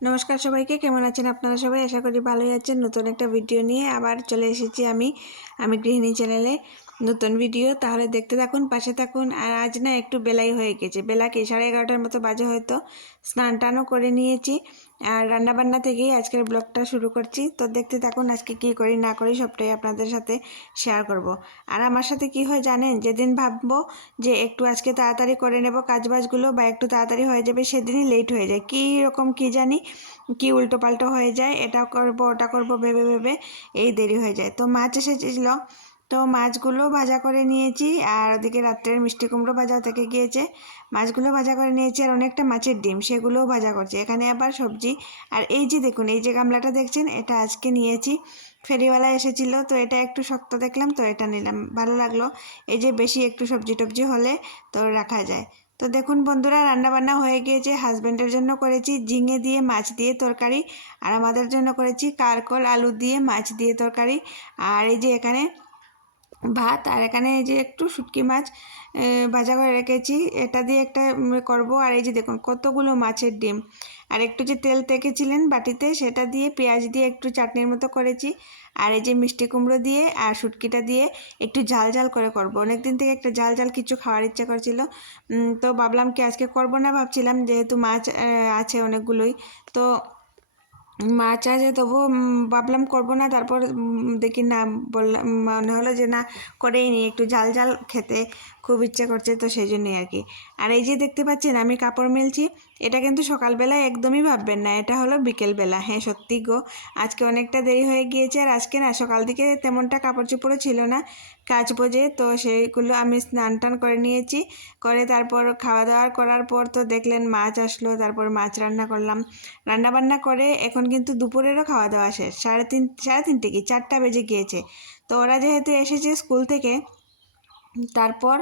নমস্কার সবাইকে, কেমন আছেন আপনারা সবাই? আশা করি ভালোই আছেন। নতুন একটা ভিডিও নিয়ে আবার চলে এসেছি আমি আমি গৃহিণী চ্যানেলে নতুন ভিডিও, তাহলে দেখতে থাকুন, পাশে থাকুন। আর আজ না একটু বেলাই হয়ে গেছে। বেলা কি সাড়ে এগারোটার মতো বাজে হয়তো। স্নান টানও করে নিয়েছি। আর রান্নাবান্না থেকেই আজকের ব্লগটা শুরু করছি। তো দেখতে থাকুন, আজকে কী করি, না করি, সবটাই আপনাদের সাথে শেয়ার করব। আর আমার সাথে কি হয় জানেন, যেদিন ভাববো যে একটু আজকে তাড়াতাড়ি করে নেব কাজবাজগুলো বা একটু তাড়াতাড়ি হয়ে যাবে, সেদিনই লেট হয়ে যায়। কী রকম কি জানি, কি উল্টো পাল্টো হয়ে যায়, এটা করব, ওটা করব, ভেবে ভেবে এই দেরি হয়ে যায়। তো মাছ এসেছিল তো মাছগুলো ভাজা করে নিয়েছি আর ওদিকে রাত্রের মিষ্টি কুমড়ো ভাজা থেকে গিয়েছে। মাছগুলো ভাজা করে নিয়েছি আর অনেকটা মাছের ডিম, সেগুলোও ভাজা করছে। এখানে আবার সবজি আর এই যে দেখুন, এই যে গামলাটা দেখছেন, এটা আজকে নিয়েছি। ফেরিওয়ালা এসেছিল, তো এটা একটু শক্ত দেখলাম, তো এটা নিলাম। ভালো লাগল। এই যে বেশি একটু সবজি টবজি হলে তো রাখা যায়। তো দেখুন বন্ধুরা, রান্নাবান্না হয়ে গিয়েছে। হাজব্যান্ডের জন্য করেছি ঝিঙে দিয়ে মাছ দিয়ে তরকারি আর আমাদের জন্য করেছি কারকল, আলু দিয়ে মাছ দিয়ে তরকারি। আর এই যে এখানে ভাত আর এখানে এই যে একটু শুটকি মাছ ভাজা করে রেখেছি। এটা দিয়ে একটা করব। আর এই যে দেখুন, কতগুলো মাছের ডিম। আর একটু যে তেল তেকেছিলেন বাটিতে, সেটা দিয়ে পেঁয়াজ দিয়ে একটু চাটনির মতো করেছি। আর এই যে মিষ্টি কুমড়ো দিয়ে আর শুটকিটা দিয়ে একটু ঝাল ঝাল করে করব। অনেক দিন থেকে একটা ঝাল ঝাল কিছু খাওয়ার ইচ্ছা করছিল। তো ভাবলাম কি আজকে করব না? ভাবছিলাম যেহেতু মাছ আছে অনেকগুলোই। তো মাছ আছে তবু ভাবলাম করব না। তারপর দেখি না, বললাম, মনে হলো যে না, করেই নি। একটু জাল জাল খেতে। খুব ইচ্ছা করছে তো সেই জন্যই আর কি। আর এই যে দেখতে পাচ্ছেন আমি কাপড় মেলছি, এটা কিন্তু সকালবেলায় একদমই ভাববেন না, এটা হলো বিকেলবেলা। হ্যাঁ সত্যি গো, আজকে অনেকটা দেরি হয়ে গিয়েছে আর আজকে না সকাল দিকে তেমনটা কাপড় চোপড়ও ছিল না, কাজ বোঝে তো সেইগুলো আমি স্নান টান করে নিয়েছি, করে তারপর খাওয়া দাওয়া করার পর তো দেখলেন মাছ আসলো, তারপর মাছ রান্না করলাম। রান্না বান্না করে এখন কিন্তু দুপুরেরও খাওয়া দাওয়া শেষ, সাড়ে তিন, সাড়ে তিনটে কি, চারটা বেজে গিয়েছে। তো ওরা যেহেতু এসেছে স্কুল থেকে তারপর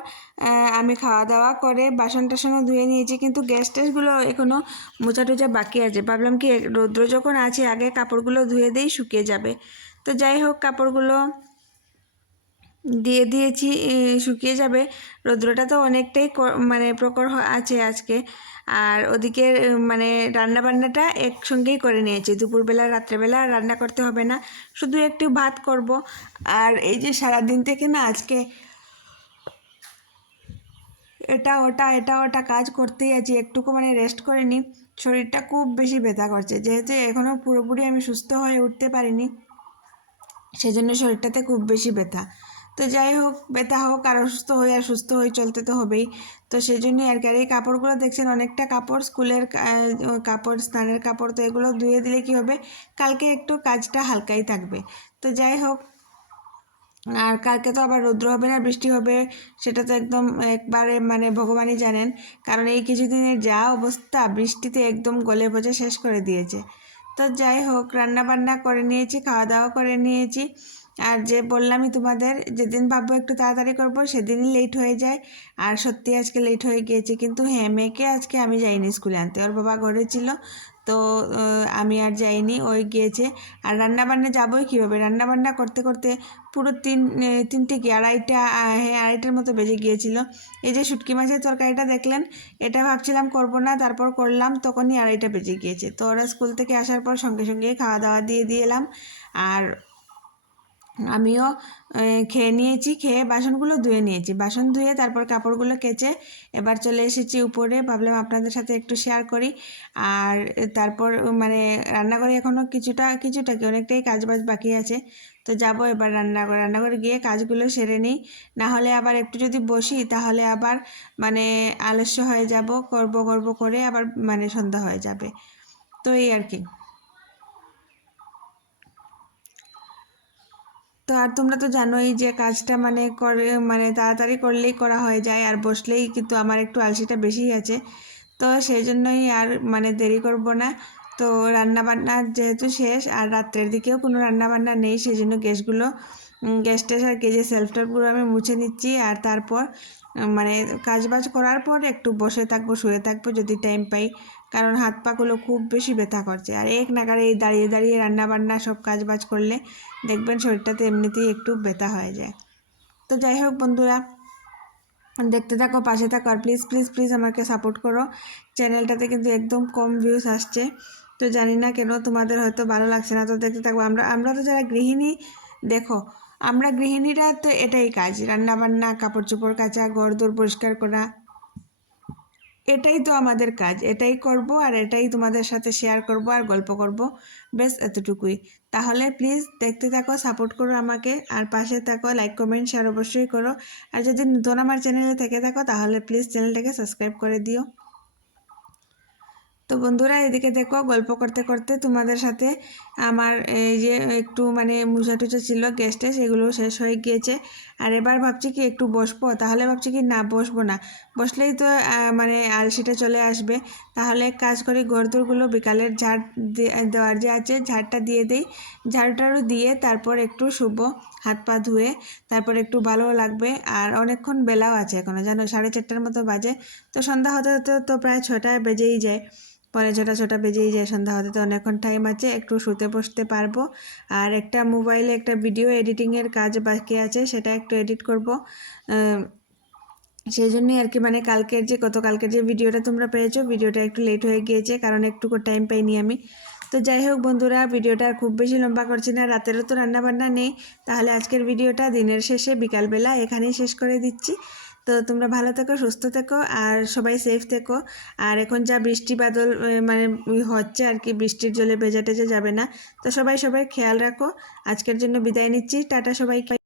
আমি খাওয়া দাওয়া করে বাসন টাসনও ধুয়ে নিয়েছি, কিন্তু গ্যাস ট্যাসগুলো এখনও মোচা টুচা বাকি আছে। ভাবলাম কি, রৌদ্র যখন আছে, আগে কাপড়গুলো ধুয়ে দিয়েই শুকিয়ে যাবে। তো যাই হোক, কাপড়গুলো দিয়ে দিয়েছি শুকিয়ে যাবে। রৌদ্রটা তো অনেকটাই মানে প্রকর আছে আজকে। আর ওদিকে মানে রান্না বান্নাটা একসঙ্গেই করে নিয়েছি। দুপুরবেলা, রাত্রেবেলা রান্না করতে হবে না, শুধু একটু ভাত করব। আর এই যে সারাদিন থেকে না, আজকে এটা ওটা এটা ওটা কাজ করতেই আছি, একটুকু মানে রেস্ট করে নিই শরীরটা খুব বেশি ব্যথা করছে, যেহেতু এখনও পুরোপুরি আমি সুস্থ হয়ে উঠতে পারিনি, সেজন্য শরীরটাতে খুব বেশি ব্যথা। তো যাই হোক, ব্যথা হোক, আর অসুস্থ হয়ে আর সুস্থ হয়ে চলতে তো হবেই। তো সেই জন্যই আর কি, আর এই কাপড়গুলো দেখছেন, অনেকটা কাপড়, স্কুলের কাপড়, স্নানের কাপড়, তো এগুলো ধুয়ে দিলে কি হবে? কালকে একটু কাজটা হালকাই থাকবে। তো যাই হোক আর কালকে তো আবার রৌদ্র হবে না বৃষ্টি হবে, সেটা তো একদম একবারে মানে ভগবানই জানেন। কারণ এই কিছুদিনের যা অবস্থা, বৃষ্টিতে একদম গলে পচে শেষ করে দিয়েছে। তো যাই হোক রান্না বান্না করে নিয়েছি খাওয়া দাওয়া করে নিয়েছি। আর যে বললামই তোমাদের, যেদিন ভাববো একটু তাড়াতাড়ি করব, সেদিনই লেট হয়ে যায়। আর সত্যি আজকে লেট হয়ে গিয়েছে, কিন্তু হ্যাঁ মেয়েকে আজকে আমি যাইনি স্কুলে আনতে। ওর বাবা ঘরে ছিল তো আমি আর যাইনি ওই গিয়েছে। আর রান্নাবান্না যাবোই কীভাবে? রান্নাবান্না করতে করতে পুরো তিন তিনটে কি আড়াইটা হ্যাঁ আড়াইটার মতো বেজে গিয়েছিল। এই যে শুটকি মাছের তরকারিটা দেখলেন, এটা ভাবছিলাম করব না, তারপর করলাম, তখনই আড়াইটা বেজে গিয়েছে। তো ওরা স্কুল থেকে আসার পর সঙ্গে সঙ্গে খাওয়া দাওয়া দিয়ে দিয়ে এলাম। আর আমিও খেয়ে নিয়েছি, খেয়ে বাসনগুলো ধুয়ে নিয়েছি। বাসন ধুয়ে তারপর কাপড়গুলো কেচে এবার চলে এসেছি উপরে। ভাবলাম আপনাদের সাথে একটু শেয়ার করি। আর তারপর মানে রান্নাঘরে এখনও কিছুটা কিছুটা কি, অনেকটাই কাজ বাজ বাকি আছে। তো যাব এবার রান্নাঘর, রান্নাঘরে গিয়ে কাজগুলো সেরে নিই। না হলে আবার একটু যদি বসি, তাহলে আবার মানে আলস্য হয়ে যাব, করব করব করে আবার মানে সন্ধ্যা হয়ে যাবে। তো এই আর কি। তো আর তোমরা তো জানোই যে কাজটা মানে করে মানে তাড়াতাড়ি করলেই করা হয়ে যায়, আর বসলেই কিন্তু আমার একটু আলসিটা বেশি আছে। তো সেই জন্যই আর মানে দেরি করব না। তো রান্না বান্না যেহেতু শেষ, আর রাত্রের দিকেও কোনো রান্না বান্না নেই, সেই জন্য গ্যাসগুলো গ্যাস ট্যাস আর যে সেলফ টেলফগুলো আমি মুছে নিচ্ছি, আর তারপর মানে কাজ বাজ করার পর একটু বসে থাকব, শুয়ে থাকব যদি টাইম পাই। কারণ হাত পাগুলো খুব বেশি ব্যথা করছে। আর এক নাগারে এই দাঁড়িয়ে দাঁড়িয়ে রান্না বান্না সব কাজ বাজ করলে দেখবেন শরীরটাতে এমনিতেই একটু ব্যথা হয়ে যায়। তো যাই হোক বন্ধুরা, দেখতে থাকো, পাশে থাকো, আর প্লিজ প্লিজ প্লিজ আমাকে সাপোর্ট করো। চ্যানেলটাতে কিন্তু একদম কম ভিউজ আসছে। তো জানি না কেন তোমাদের হয়তো ভালো লাগছে না, তো দেখতে থাকব আমরা আমরা তো যারা গৃহিণী, দেখো, আমরা গৃহিণীরা তো এটাই কাজ রান্না বান্না কাপড় চোপড় কাচা, ঘর দোর পরিষ্কার করা এটাই তো আমাদের কাজ, এটাই করব আর এটাই তোমাদের সাথে শেয়ার করব আর গল্প করব বেশ এতটুকুই। তাহলে প্লিজ দেখতে থাকো সাপোর্ট করো আমাকে আর পাশে থাকো লাইক কমেন্ট শেয়ার অবশ্যই করো। আর যদি নতুন আমার চ্যানেলে থেকে থাকো, তাহলে প্লিজ চ্যানেলটাকে সাবস্ক্রাইব করে দিও। তো বন্ধুরা এদিকে দেখো, গল্প করতে করতে তোমাদের সাথে আমার এই যে একটু মানে মুছা টুচা ছিল গ্যাসটা সেগুলো শেষ হয়ে গিয়েছে। আর এবার ভাবছি কি একটু বসবো? তাহলে ভাবছি কি না, বসবো না। বসলেই তো মানে আলসিটা চলে আসবে। তাহলে কাজ করি, গরদুরগুলো বিকালের ঝাড় দেওয়ার যে আছে, ঝাড়টা দিয়ে দিই। ঝাড়টারও দিয়ে তারপর একটু শুবো, হাত পা ধুয়ে, তারপর একটু ভালো লাগবে। আর অনেকক্ষণ বেলাও আছে এখনও, জানো, সাড়ে চারটার মতো বাজে। তো সন্ধ্যা হতে হতে তো প্রায় ছটায় বেজেই যায়। পরে ছটা ছটা বেজেই যায় সন্ধ্যা হতে তো অনেকক্ষণ টাইম আছে, একটু শুতে বসতে পারব। আর একটা মোবাইলে একটা ভিডিও এডিটিংয়ের কাজ বাকি আছে, সেটা একটু এডিট করব। সেই জন্যই আর কি মানে কালকের যে গত কালকের যে ভিডিওটা তোমরা পেয়েছ ভিডিওটা একটু লেট হয়ে গিয়েছে, কারণ একটুকু টাইম পাইনি আমি। তো যাই হোক বন্ধুরা ভিডিওটা খুব বেশি লম্বা করছি না, রাতেরও তো রান্নাবান্না নেই। তাহলে আজকের ভিডিওটা দিনের শেষে, বিকালবেলা এখানেই শেষ করে দিচ্ছি। তো তোমরা ভালো থেকো, সুস্থ থেকো, আর সবাই সেফ থেকো। আর এখন যা বৃষ্টি বাদল মানে হচ্ছে আর কি, বৃষ্টির জলে ভেজা টেজে যাবে না। তো সবাই সবাই খেয়াল রাখো। আজকের জন্য বিদায় নিচ্ছি। টাটা সবাইকে।